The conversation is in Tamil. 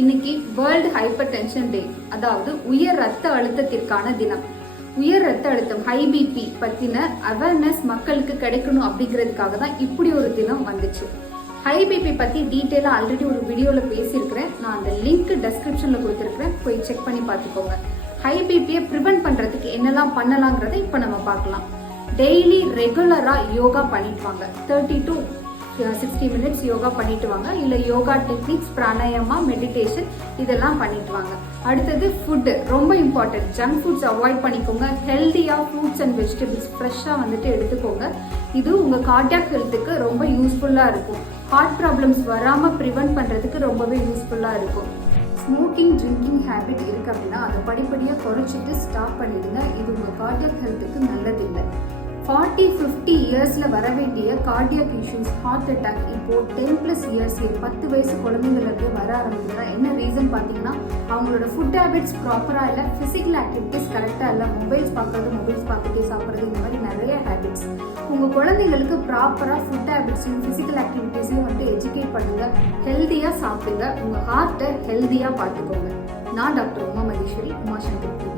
இன்னைக்கு வேர்ல்டு ஹைப்பர் டென்ஷன் டே, அதாவது உயர் ரத்த அழுத்தத்திற்கான தினம். உயர் ரத்த அழுத்தம் ஹை பத்தின அவேர்னஸ் மக்களுக்கு கிடைக்கணும் அப்படிங்கிறதுக்காக தான் இப்படி ஒரு தினம் வந்துச்சு. ஹை பிபி பத்தி டீட்டெயிலா ஆல்ரெடி ஒரு வீடியோல பேசியிருக்கிறேன். நான் அந்த லிங்க் டெஸ்கிரிப்ஷன்ல கொடுத்துருக்கிறேன், போய் செக் பண்ணி பார்த்துக்கோங்க. ஹை பிபியை ப்ரிவென்ட் பண்றதுக்கு என்னெல்லாம் பண்ணலாங்கிறத இப்போ நம்ம பார்க்கலாம். டெய்லி ரெகுலரா யோகா பண்ணிட்டு வாங்க. 30 to 60 minutes யோகா பண்ணிட்டு வாங்க. இல்லை யோகா டெக்னிக்ஸ், பிராணாயாமா, மெடிடேஷன் இதெல்லாம் பண்ணிட்டு வாங்க. அடுத்தது ஃபுட்டு ரொம்ப இம்பார்ட்டன்ட். ஜங்க் ஃபுட்ஸ் அவாய்ட் பண்ணிக்கோங்க. ஹெல்த்தியாக ஃப்ரூட்ஸ் அண்ட் வெஜிடபிள்ஸ் ஃப்ரெஷ்ஷாக வந்துட்டு எடுத்துக்கோங்க. இது உங்கள் கார்டியாக் ஹெல்த்துக்கு ரொம்ப யூஸ்ஃபுல்லாக இருக்கும். ஹார்ட் ப்ராப்ளம்ஸ் வராமல் ப்ரிவென்ட் பண்ணுறதுக்கு ரொம்பவே யூஸ்ஃபுல்லாக இருக்கும். ஸ்மோக்கிங், ட்ரிங்கிங் ஹேபிட் இருக்குது அப்படின்னா அதை படிப்படியாக குறைச்சிட்டு ஸ்டாப் பண்ணிடுங்க. இது உங்கள் கார்டியாக் ஹெல்த்துக்கு நல்லதில்லை. 40-50 இயர்ஸில் வர வேண்டிய கார்டியாக் இஷ்யூஸ், ஹார்ட் அட்டாக் இப்போ 10+ இயர்ஸ்லேயே 10 வயசு குழந்தைங்களுக்கு வர ஆரம்பிக்குதுன்னா என்ன ரீசன் பார்த்தீங்கன்னா, அவங்களோட ஃபுட் ஹேபிட்ஸ் ப்ராப்பராக இல்லை, ஃபிசிக்கல் ஆக்டிவிட்டிஸ் கரெக்டாக இல்லை, மொபைல்ஸ் பார்த்துட்டே சாப்பிட்றது, இந்த மாதிரி நிறைய ஹேபிட்ஸ். உங்கள் குழந்தைங்களுக்கு ப்ராப்பராக ஃபுட் ஹேபிட்ஸையும் ஃபிசிக்கல் ஆக்டிவிட்டீஸையும் வந்துட்டு எஜுகேட் பண்ணுங்கள். ஹெல்த்தியாக சாப்பிடுங்க. உங்கள் ஹார்ட்டை ஹெல்த்தியாக பார்த்துக்கோங்க. நான் டாக்டர் உமா மகேஸ்வரி, உமா சங்கர்.